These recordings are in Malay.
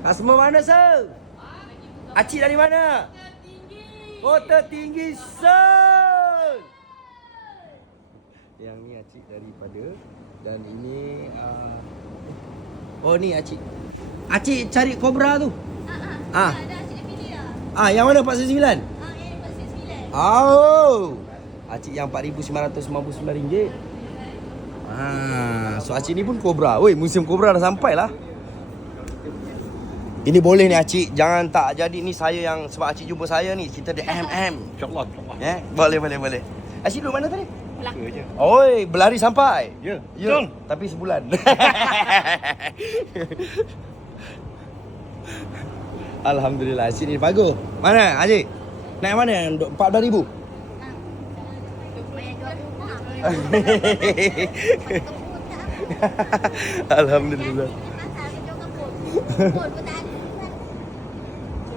Asma mana, sir? Acik dari mana? Kota Tinggi, sir. Yang ni acik daripada. Dan ini oh ni acik. Acik cari kobra tu. Ada acik dah pilih dah. Yang mana 49? Yang 49. Oh. Acik yang RM4,999. So acik ni pun kobra. Oi, musim kobra dah sampai lah. Ini boleh ni acik. Jangan tak jadi ni saya yang. Sebab acik jumpa saya ni. Kita di MM. InsyaAllah. Boleh. Acik duduk mana tadi? Melaka je. Oi, berlari sampai. Ya, Ya, betul. tapi sebulan. Alhamdulillah, sini bagus. Mana, Haji? Naik mana? 14,000? Alhamdulillah.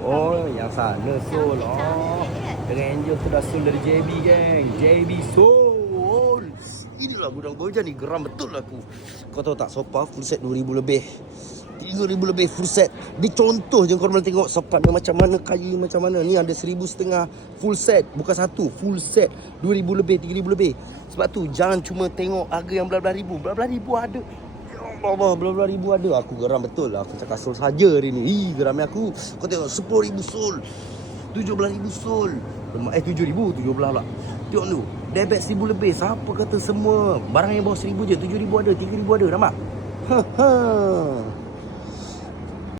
Oh, yang sana Soul. Oh, dengan Angel tu dah Soul dari JB, geng. JB Soul. Inilah gudang Bojan ni, geram betul aku. Kau tahu tak, sofa full set 2,000 lebih. 3,000 lebih full set. Dia contoh je kau boleh tengok sofa dia macam mana, kayu macam mana. Ni ada 1,500 full set. Bukan satu, full set. 2,000 lebih, 3,000 lebih. Sebab tu jangan cuma tengok harga yang belah-belah ribu. Belah-belah ribu ada. Ya Allah, belah-belah ribu ada. Aku geram betul lah. Aku cakap Soul saja hari ni. Geramnya aku. Kau tengok 10,000 Soul. 17,000 Soul. 7,000, 17 pula. Tengok tu. Debit 1,000 lebih. Siapa kata semua barang yang bawah 1,000 je. 7,000 ada, 3,000 ada. Nampak? Ha.